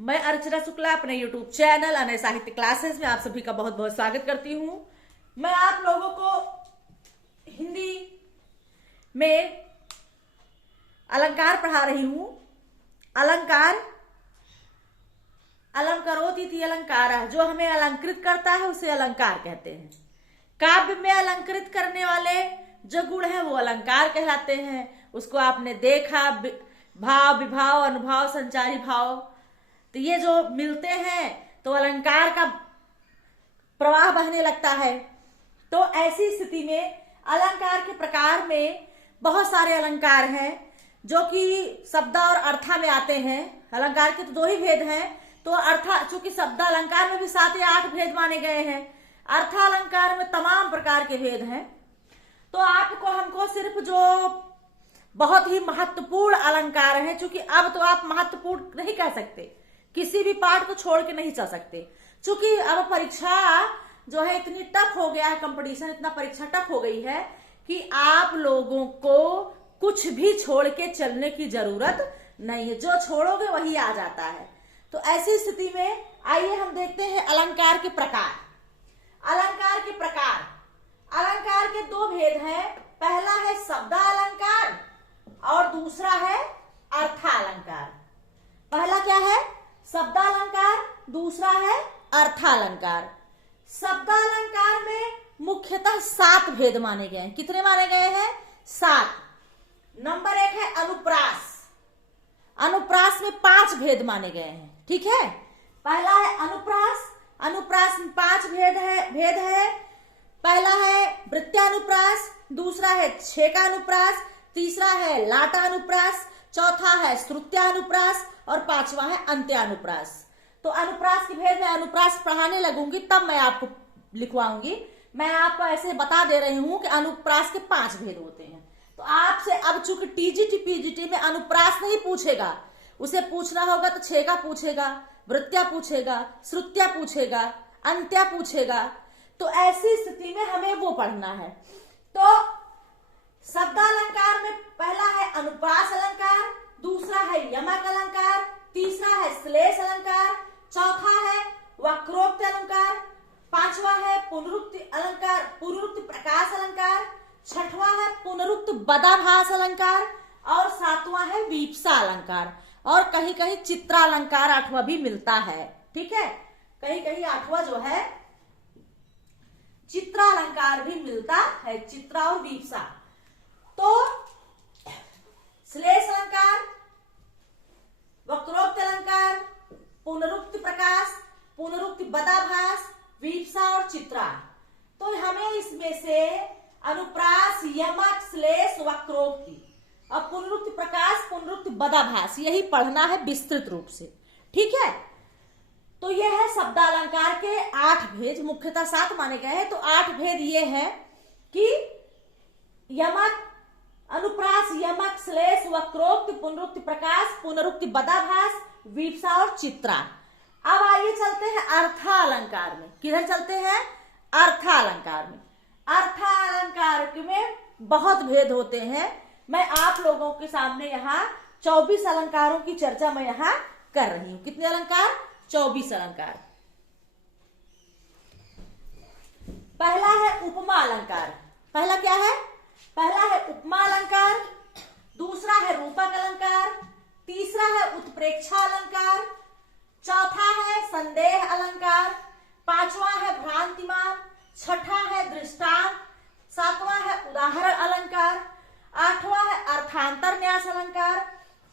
मैं अर्चना शुक्ला अपने YouTube channel Anay साहित्य क्लासेस में आप सभी का बहुत बहुत स्वागत करती हूँ। मैं आप लोगों को हिंदी में अलंकार पढ़ा रही हूँ। अलंकार अलंकरोति अलंकार, जो हमें अलंकृत करता है उसे अलंकार कहते हैं। काव्य में अलंकृत करने वाले जो गुण हैं वो अलंकार कहलाते हैं। उसको आपने देखा, भाव, विभाव, अनुभाव, संचारी भाव, तो ये जो मिलते हैं तो अलंकार का प्रवाह बहने लगता है। तो ऐसी स्थिति में अलंकार के प्रकार में बहुत सारे अलंकार हैं जो कि शब्द और अर्था में आते हैं। अलंकार के तो दो ही भेद हैं, तो अर्था, चूंकि शब्द अलंकार में भी 7 या 8 भेद माने गए हैं, अर्था अलंकार में तमाम प्रकार के भेद हैं। तो आपको हमको सिर्फ जो बहुत ही महत्वपूर्ण अलंकार है, चूंकि अब तो आप महत्वपूर्ण नहीं कह सकते, किसी भी पार्ट को छोड़ के नहीं चल सकते, चूंकि अब परीक्षा जो है इतनी टफ हो गया है, कंपटीशन इतना परीक्षा टफ हो गई है कि आप लोगों को कुछ भी छोड़ के चलने की जरूरत नहीं है। जो छोड़ोगे वही आ जाता है। तो ऐसी स्थिति में आइए हम देखते हैं अलंकार के प्रकार। अलंकार के प्रकार, अलंकार के दो भेद हैं। पहला है शब्द अलंकार और दूसरा है अर्थालंकार। पहला क्या है? शब्द अलंकार, दूसरा है अर्थालंकार। शब्द अलंकार में मुख्यतः 7 भेद माने गए हैं। कितने माने गए हैं? 7। नंबर 1 है अनुप्रास। अनुप्रास में 5 भेद माने गए हैं। ठीक है, पहला है अनुप्रास। अनुप्रास में 5 भेद है। पहला है वृत्यानुप्रास, दूसरा है छेकानुप्रास, तीसरा है लाटानुप्रास, चौथा है श्रुत्यानुप्रास और 5वां है अंत्यानुप्रास। तो अनुप्रास के भेद में अनुप्रास पढ़ाने लगूंगी तब मैं आपको लिखवाऊंगी। मैं आपको ऐसे बता दे रही हूं कि अनुप्रास के 5 भेद होते हैं। तो आपसे अब चूंकि टीजीटी पीजीटी में अनुप्रास नहीं पूछेगा, उसे पूछना होगा तो छेका पूछेगा, वृत्या पूछेगा, श्रुत्या पूछेगा, अंत्या पूछेगा। तो ऐसी स्थिति में हमें वो पढ़ना है। तो शब्द अलंकार में पहला है अनुप्रास अलंकार, दूसरा है यमक अलंकार, तीसरा है श्लेष अलंकार, चौथा है वक्रोक्त अलंकार, 5वां है पुनरुक्ति अलंकार, पुनरुक्ति प्रकाश अलंकार, 6वां है पुनरुक्त बदाभास अलंकार और 7वां है वीप्सा अलंकार। और कहीं कहीं चित्रालंकार 8वां भी मिलता है। ठीक है, कहीं कहीं 8वां जो है चित्रालंकार भी मिलता है, चित्रा और वीप्सा। तो श्लेष अलंकार, वक्रोक्त अलंकार, पुनरुक्ति प्रकाश, पुनरुक्ति बदाभास, वीप्सा और चित्रा। तो हमें इसमें से अनुप्रास, यमक, श्लेष, वक्रोक्ति और पुनरुक्ति प्रकाश, पुनरुक्ति बदाभास यही पढ़ना है विस्तृत रूप से। ठीक है, तो यह है शब्द अलंकार के 8 भेद। मुख्यतः 7 माने गए हैं। तो 8 भेद ये है कि यमक, अनुप्रास, यमक, श्लेष, वक्रोक्ति, पुनरुक्ति प्रकाश, पुनरुक्ति बदाभास, वीप्सा और चित्रा। अब आइए चलते हैं अर्थालंकार में। किधर चलते हैं? अर्थालंकार में। अर्थालंकार में बहुत भेद होते हैं। मैं आप लोगों के सामने यहाँ 24 अलंकारों की चर्चा मैं यहाँ कर रही हूँ। कितने अलंकार? 24 अलंकार। पहला है उपमा अलंकार। पहला क्या है? पहला है उपमा अलंकार, दूसरा है रूपक अलंकार, तीसरा है उत्प्रेक्षा अलंकार, चौथा है संदेह अलंकार, 5वां है भ्रांतिमान, 6ठा है दृष्टांत, 7वां है उदाहरण अलंकार, 8वां है अर्थांतर न्यास अलंकार,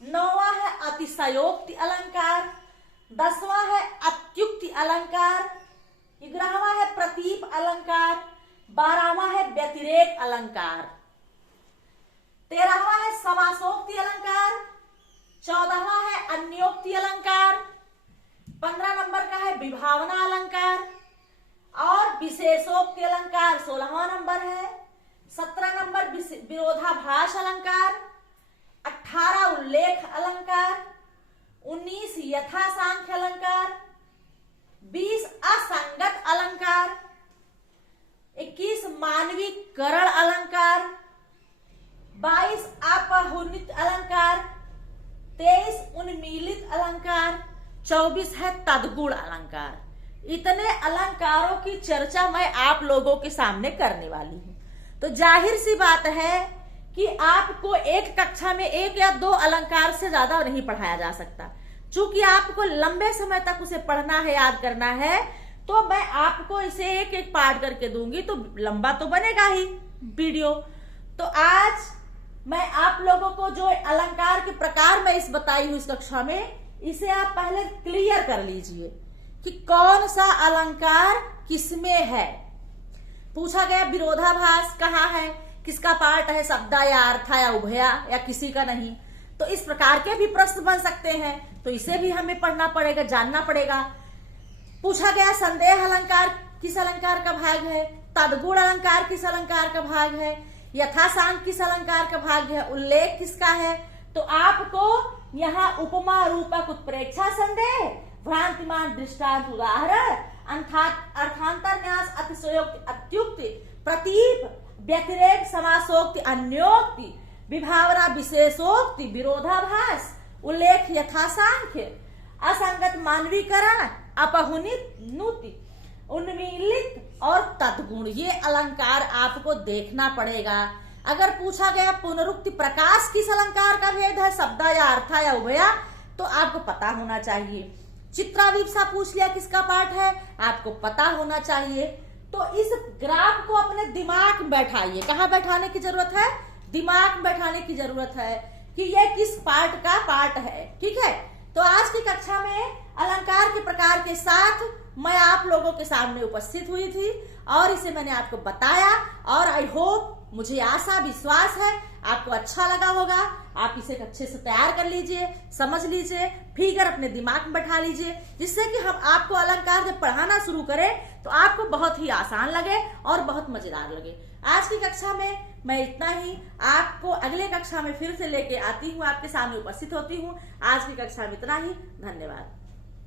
9वां है अतिशयोक्ति अलंकार, 10वां है अत्युक्ति अलंकार, 11वां है प्रतीप अलंकार, 12वां है व्यतिरेक अलंकार, 13वां है समासोक्ति अलंकार, 14वां है अन्योक्ति अलंकार, 15 नंबर का है विभावना अलंकार और विशेषोक्ति अलंकार 16वां नंबर है, 17 नंबर विरोधाभास अलंकार, 18 उल्लेख अलंकार, 19 यथासांख्य अलंकार, 20 असंगत अलंकार, 21 मानवीकरण अलंकार, 22 अपहुनित अलंकार, 23 उन्मीलित अलंकार, 24 है तद्गुण अलंकार। इतने अलंकारों की चर्चा मैं आप लोगों के सामने करने वाली हूं। तो जाहिर सी बात है कि आपको एक कक्षा में 1 या 2 अलंकार से ज्यादा नहीं पढ़ाया जा सकता। चूंकि आपको लंबे समय तक उसे पढ़ना है, याद करना है, तो मैं आपको इसे एक एक पार्ट करके दूंगी, तो लंबा तो बनेगा ही वीडियो। तो आज मैं आप लोगों को जो अलंकार के प्रकार मैं इस बताई हूं इस कक्षा में, इसे आप पहले क्लियर कर लीजिए कि कौन सा अलंकार किसमें है। पूछा गया विरोधाभास कहाँ है, किसका पार्ट है, शब्दा या अर्था या उभया या किसी का नहीं। तो इस प्रकार के भी प्रश्न बन सकते हैं, तो इसे भी हमें पढ़ना पड़ेगा, जानना पड़ेगा। पूछा गया संदेह अलंकार किस अलंकार का भाग है, तद्गुण अलंकार किस अलंकार का भाग है, यथासांग किस अलंकार का भाग है, उल्लेख किसका है। तो आपको यहाँ उपमा रूपक उत्प्रेक्षा संदेह, भ्रांतिमान दृष्टांत उदाहरण, अर्थांतर न्यास, अतिशयोक्ति अत्युक्ति, प्रतीप व्यतिरेक, समासोक्ति अन्योक्ति, विभावना विशेषोक्ति, विरोधाभास, उल्लेख यथासांख्य, असंगत मानवीकरण, अपहुनित नुति, उन्मीलित और तद्गुण। ये अलंकार आपको देखना पड़ेगा। अगर पूछा गया पुनरुक्ति प्रकाश किस अलंकार का भेद है, शब्दा या अर्था या उभया, तो आपको पता होना चाहिए। चित्रावीप्सा पूछ लिया किसका पाठ है, आपको पता होना चाहिए। तो इस ग्राफ को अपने दिमाग में बैठाइए। कहाँ बैठाने की जरूरत है, दिमाग में बैठाने की जरूरत है कि ये किस पार्ट का पार्ट है। ठीक है, तो आज की कक्षा में अलंकार के प्रकार के साथ मैं आप लोगों के सामने उपस्थित हुई थी और इसे मैंने आपको बताया, और आई होप, मुझे आशा विश्वास है आपको अच्छा लगा होगा। आप इसे अच्छे से तैयार कर लीजिए, समझ लीजिए, फिगर अपने दिमाग में बैठा लीजिए, जिससे कि हम आपको अलंकार जब पढ़ाना शुरू करें तो आपको बहुत ही आसान लगे और बहुत मजेदार लगे। आज की कक्षा में मैं इतना ही। आपको अगले कक्षा में फिर से लेके आती हूँ, आपके सामने उपस्थित होती हूँ। आज की कक्षा में इतना ही। धन्यवाद।